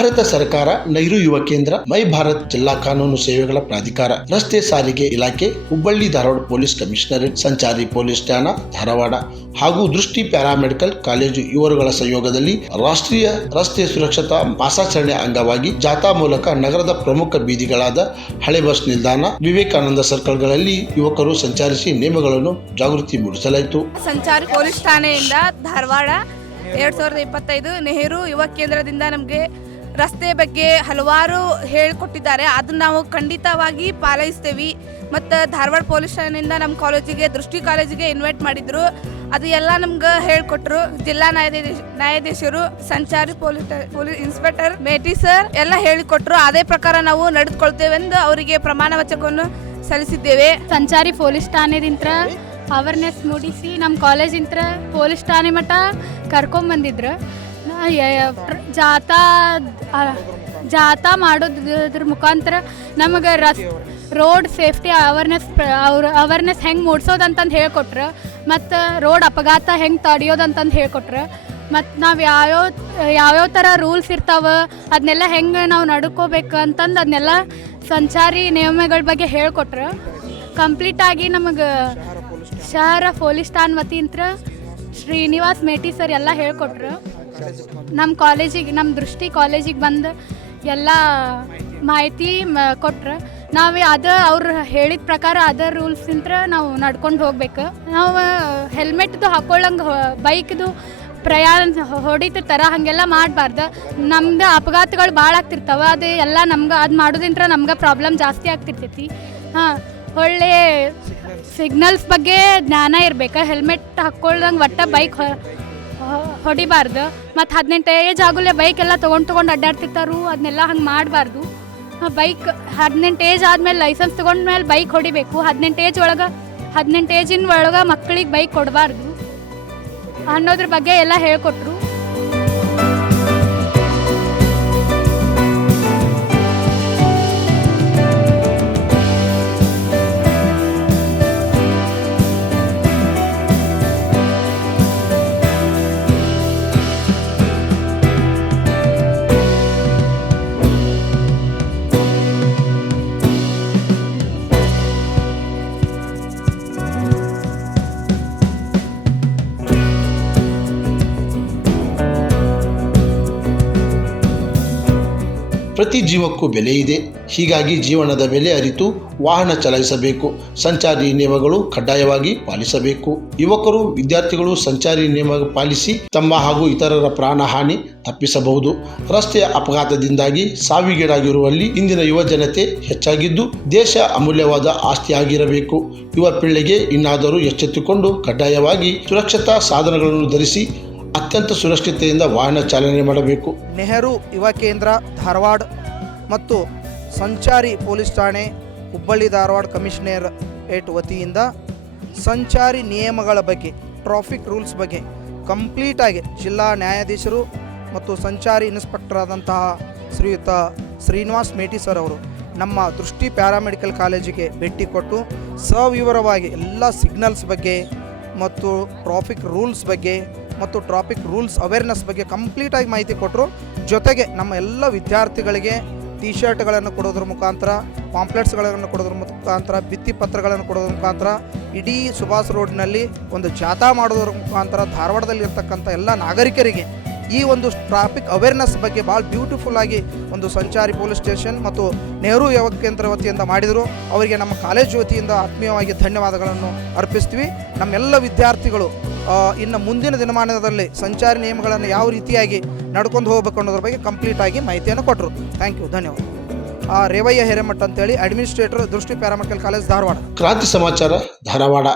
ಭಾರತ ಸರ್ಕಾರ, ನೆಹರು ಯುವ ಕೇಂದ್ರ, ಮೈ ಭಾರತ್ ಜಿಲ್ಲಾ ಕಾನೂನು ಸೇವೆಗಳ ಪ್ರಾಧಿಕಾರ, ರಸ್ತೆ ಸಾರಿಗೆ ಇಲಾಖೆ, ಹುಬ್ಬಳ್ಳಿ ಧಾರವಾಡ ಪೊಲೀಸ್ ಕಮಿಷನರೇಟ್, ಸಂಚಾರಿ ಪೊಲೀಸ್ ಠಾಣಾ ಧಾರವಾಡ ಹಾಗೂ ದೃಷ್ಟಿ ಪ್ಯಾರಾಮೆಡಿಕಲ್ ಕಾಲೇಜು ಇವರುಗಳ ಸಹಯೋಗದಲ್ಲಿ ರಾಷ್ಟ್ರೀಯ ರಸ್ತೆ ಸುರಕ್ಷತಾ ಮಾಸಾಚರಣೆ ಅಂಗವಾಗಿ ಜಾಥಾ ಮೂಲಕ ನಗರದ ಪ್ರಮುಖ ಬೀದಿಗಳಾದ ಹಳೆ ಬಸ್ ನಿಲ್ದಾಣ, ವಿವೇಕಾನಂದ ಸರ್ಕಲ್ಗಳಲ್ಲಿ ಯುವಕರು ಸಂಚರಿಸಿ ನಿಯಮಗಳನ್ನು ಜಾಗೃತಿ ಮೂಡಿಸಲಾಯಿತು. ಸಂಚಾರಿ ಪೊಲೀಸ್ ಠಾಣೆಯಿಂದ ಧಾರವಾಡ 2025 ನೆಹರು ಯುವ ಕೇಂದ್ರದಿಂದ ನಮಗೆ ರಸ್ತೆ ಬಗ್ಗೆ ಹಲವಾರು ಹೇಳಿಕೊಟ್ಟಿದ್ದಾರೆ. ಅದನ್ನು ನಾವು ಖಂಡಿತವಾಗಿ ಪಾಲಿಸ್ತೇವೆ. ಮತ್ತು ಧಾರವಾಡ ಪೊಲೀಸ್ ಠಾಣೆಯಿಂದ ನಮ್ಮ ಕಾಲೇಜಿಗೆ, ದೃಷ್ಟಿ ಕಾಲೇಜಿಗೆ ಇನ್ವೈಟ್ ಮಾಡಿದ್ರು. ಅದು ಎಲ್ಲ ನಮ್ಗೆ ಹೇಳಿಕೊಟ್ರು. ಜಿಲ್ಲಾ ನ್ಯಾಯಾಧೀಶರು, ಸಂಚಾರಿ ಪೊಲೀಸ್ ಇನ್ಸ್ಪೆಕ್ಟರ್ ಮೇಟಿ ಸರ್ ಎಲ್ಲ ಹೇಳಿಕೊಟ್ರು. ಅದೇ ಪ್ರಕಾರ ನಾವು ನಡೆದುಕೊಳ್ತೇವೆಂದು ಅವರಿಗೆ ಪ್ರಮಾಣ ವಚನವನ್ನು ಸಲ್ಲಿಸಿದ್ದೇವೆ. ಸಂಚಾರಿ ಪೊಲೀಸ್ ಠಾಣೆದಿಂದ ಅವೇರ್ನೆಸ್ ಮೂಡಿಸಿ ನಮ್ಮ ಕಾಲೇಜಿಂದ ಪೊಲೀಸ್ ಠಾಣೆ ಮಟ್ಟ ಕರ್ಕೊಂಬಂದಿದ್ರು. ಜಾಥಾ ಮಾಡೋದ್ರ ಮುಖಾಂತರ ನಮಗೆ ರೋಡ್ ಸೇಫ್ಟಿ ಅವೇರ್ನೆಸ್ ಹೆಂಗೆ ಮೂಡಿಸೋದಂತಂದು ಹೇಳ್ಕೊಟ್ರು. ಮತ್ತು ರೋಡ್ ಅಪಘಾತ ಹೆಂಗೆ ತಡೆಯೋದಂತಂದು ಹೇಳ್ಕೊಟ್ರು. ಮತ್ತು ನಾವು ಯಾವ್ಯಾವ ಥರ ರೂಲ್ಸ್ ಇರ್ತಾವೆ ಅದನ್ನೆಲ್ಲ ಹೆಂಗೆ ನಾವು ನಡ್ಕೋಬೇಕು ಅಂತಂದು ಅದನ್ನೆಲ್ಲ ಸಂಚಾರಿ ನಿಯಮಗಳ ಬಗ್ಗೆ ಹೇಳ್ಕೊಟ್ರು. ಕಂಪ್ಲೀಟಾಗಿ ನಮಗೆ ಶಹರ ಪೊಲೀಸ್ ಠಾಣೆ ವತಿಯಿಂದ ಶ್ರೀನಿವಾಸ್ ಮೇಟಿ ಸರ್ ಎಲ್ಲ ಹೇಳ್ಕೊಟ್ರು. ನಮ್ಮ ಕಾಲೇಜಿಗೆ, ನಮ್ಮ ದೃಷ್ಟಿ ಕಾಲೇಜಿಗೆ ಬಂದು ಎಲ್ಲ ಮಾಹಿತಿ ಕೊಟ್ರು. ನಾವು ಅವ್ರು ಹೇಳಿದ ಪ್ರಕಾರ ಅದ ರೂಲ್ಸಿಂದ ನಾವು ನಡ್ಕೊಂಡು ಹೋಗ್ಬೇಕು. ನಾವು ಹೆಲ್ಮೆಟ್ದು ಹಾಕೊಳ್ಳಂಗೆ ಬೈಕ್ದು ಪ್ರಯಾಣ ಹೊಡಿತಿರ್ತಾರೆ, ಹಾಗೆಲ್ಲ ಮಾಡಬಾರ್ದು. ನಮ್ಗೆ ಅಪಘಾತಗಳು ಭಾಳ ಆಗ್ತಿರ್ತಾವೆ. ಅದು ಎಲ್ಲ ನಮ್ಗೆ ಅದು ಮಾಡೋದ್ರಿಂದ ನಮ್ಗೆ ಪ್ರಾಬ್ಲಮ್ ಜಾಸ್ತಿ ಆಗ್ತಿರ್ತೈತಿ. ಒಳ್ಳೆ ಸಿಗ್ನಲ್ಸ್ ಬಗ್ಗೆ ಜ್ಞಾನ ಇರಬೇಕು. ಹೆಲ್ಮೆಟ್ ಹಾಕ್ಕೊಳ್ದಂಗೆ ಒಟ್ಟು ಬೈಕ್ ಹೊಡಿಬಾರ್ದು. ಮತ್ತು 18 ಏಜ್ ಆಗುಲೇ ಬೈಕ್ ಎಲ್ಲ ತೊಗೊಂಡು ಅಡ್ಡಾಡ್ತಿರ್ತಾರು. ಅದನ್ನೆಲ್ಲ ಹಂಗೆ ಮಾಡಬಾರ್ದು. ಬೈಕ್ 18 ಏಜ್ ಆದಮೇಲೆ ಲೈಸೆನ್ಸ್ ತೊಗೊಂಡ್ಮೇಲೆ ಬೈಕ್ ಹೊಡಿಬೇಕು. 18 ಏಜಿನ ಒಳಗೆ ಮಕ್ಕಳಿಗೆ ಬೈಕ್ ಕೊಡಬಾರ್ದು ಅನ್ನೋದ್ರ ಬಗ್ಗೆ ಎಲ್ಲ ಹೇಳ್ಕೊಟ್ರು. ಪ್ರತಿ ಜೀವಕ್ಕೂ ಬೆಲೆ ಇದೆ. ಹೀಗಾಗಿ ಜೀವನದ ಬೆಲೆ ಅರಿತು ವಾಹನ ಚಲಾಯಿಸಬೇಕು. ಸಂಚಾರಿ ನಿಯಮಗಳು ಕಡ್ಡಾಯವಾಗಿ ಪಾಲಿಸಬೇಕು. ಯುವಕರು, ವಿದ್ಯಾರ್ಥಿಗಳು ಸಂಚಾರಿ ನಿಯಮ ಪಾಲಿಸಿ ತಮ್ಮ ಹಾಗೂ ಇತರರ ಪ್ರಾಣ ಹಾನಿ ತಪ್ಪಿಸಬಹುದು. ರಸ್ತೆಯ ಅಪಘಾತದಿಂದಾಗಿ ಸಾವಿಗೀಡಾಗಿರುವಲ್ಲಿ ಇಂದಿನ ಯುವ ಜನತೆ ಹೆಚ್ಚಾಗಿದ್ದು, ದೇಶ ಅಮೂಲ್ಯವಾದ ಆಸ್ತಿಯಾಗಿರಬೇಕು. ಯುವ ಪೀಳಿಗೆ ಇನ್ನಾದರೂ ಎಚ್ಚೆತ್ತುಕೊಂಡು ಕಡ್ಡಾಯವಾಗಿ ಸುರಕ್ಷತಾ ಸಾಧನಗಳನ್ನು ಧರಿಸಿ ಅತ್ಯಂತ ಸುರಕ್ಷತೆಯಿಂದ ವಾಹನ ಚಾಲನೆ ಮಾಡಬೇಕು. ನೆಹರು ಯುವ ಕೇಂದ್ರ ಧಾರವಾಡ ಮತ್ತು ಸಂಚಾರಿ ಪೊಲೀಸ್ ಠಾಣೆ ಹುಬ್ಬಳ್ಳಿ ಧಾರವಾಡ ಕಮಿಷನರೇಟ್ ವತಿಯಿಂದ ಸಂಚಾರಿ ನಿಯಮಗಳ ಬಗ್ಗೆ, ಟ್ರಾಫಿಕ್ ರೂಲ್ಸ್ ಬಗ್ಗೆ ಕಂಪ್ಲೀಟಾಗಿ ಜಿಲ್ಲಾ ನ್ಯಾಯಾಧೀಶರು ಮತ್ತು ಸಂಚಾರಿ ಇನ್ಸ್ಪೆಕ್ಟರ್ ಆದಂತಹ ಶ್ರೀಯುತ ಶ್ರೀನಿವಾಸ್ ಮೇಟಿ ಸರ್ ಅವರು ನಮ್ಮ ದೃಷ್ಟಿ ಪ್ಯಾರಾಮೆಡಿಕಲ್ ಕಾಲೇಜಿಗೆ ಭೇಟಿ ಕೊಟ್ಟು ಸವಿವರವಾಗಿ ಎಲ್ಲ ಸಿಗ್ನಲ್ಸ್ ಬಗ್ಗೆ ಮತ್ತು ಟ್ರಾಫಿಕ್ ರೂಲ್ಸ್ ಬಗ್ಗೆ ಮತ್ತು ಟ್ರಾಫಿಕ್ ರೂಲ್ಸ್ ಅವೇರ್ನೆಸ್ ಬಗ್ಗೆ ಕಂಪ್ಲೀಟಾಗಿ ಮಾಹಿತಿ ಕೊಟ್ಟರು. ಜೊತೆಗೆ ನಮ್ಮ ಎಲ್ಲ ವಿದ್ಯಾರ್ಥಿಗಳಿಗೆ ಟಿ ಶರ್ಟ್ಗಳನ್ನು ಕೊಡೋದ್ರ ಮುಖಾಂತರ, ಪಾಂಪ್ಲೆಟ್ಸ್ಗಳನ್ನು ಕೊಡೋದ್ರ ಮುಖಾಂತರ, ಭಿತ್ತಿಪತ್ರಗಳನ್ನು ಕೊಡೋದ್ರ ಮುಖಾಂತರ ಇಡೀ ಸುಭಾಷ್ ರೋಡ್ನಲ್ಲಿ ಒಂದು ಜಾಥಾ ಮಾಡೋದ್ರ ಮುಖಾಂತರ ಧಾರವಾಡದಲ್ಲಿ ಇರ್ತಕ್ಕಂಥ ಎಲ್ಲ ನಾಗರಿಕರಿಗೆ ಈ ಒಂದು ಟ್ರಾಫಿಕ್ ಅವೇರ್ನೆಸ್ ಬಗ್ಗೆ ಭಾಳ ಬ್ಯೂಟಿಫುಲ್ಲಾಗಿ ಒಂದು ಸಂಚಾರಿ ಪೊಲೀಸ್ ಸ್ಟೇಷನ್ ಮತ್ತು ನೆಹರು ಯುವ ಕೇಂದ್ರ ವತಿಯಿಂದ ಮಾಡಿದರು. ಅವರಿಗೆ ನಮ್ಮ ಕಾಲೇಜು ವತಿಯಿಂದ ಆತ್ಮೀಯವಾಗಿ ಧನ್ಯವಾದಗಳನ್ನು ಅರ್ಪಿಸ್ತೀವಿ. ನಮ್ಮೆಲ್ಲ ವಿದ್ಯಾರ್ಥಿಗಳು ಇನ್ನು ಮುಂದಿನ ದಿನಮಾನದಲ್ಲಿ ಸಂಚಾರಿ ನಿಯಮಗಳನ್ನು ಯಾವ ರೀತಿಯಾಗಿ ನಡ್ಕೊಂಡು ಹೋಗಬೇಕು ಅನ್ನೋದ್ರ ಬಗ್ಗೆ ಕಂಪ್ಲೀಟಾಗಿ ಮಾಹಿತಿಯನ್ನು ಕೊಟ್ಟರು. ಥ್ಯಾಂಕ್ ಯು, ಧನ್ಯವಾದ. ರೇವಯ್ಯ ಹಿರೇಮಠ ಅಂತೇಳಿ, ಅಡ್ಮಿನಿಸ್ಟ್ರೇಟರ್, ದೃಷ್ಟಿ ಪ್ಯಾರಾಮೆಡಿಕಲ್ ಕಾಲೇಜ್ ಧಾರವಾಡ. ಕ್ರಾಂತಿ ಸಮಾಚಾರ ಧಾರವಾಡ.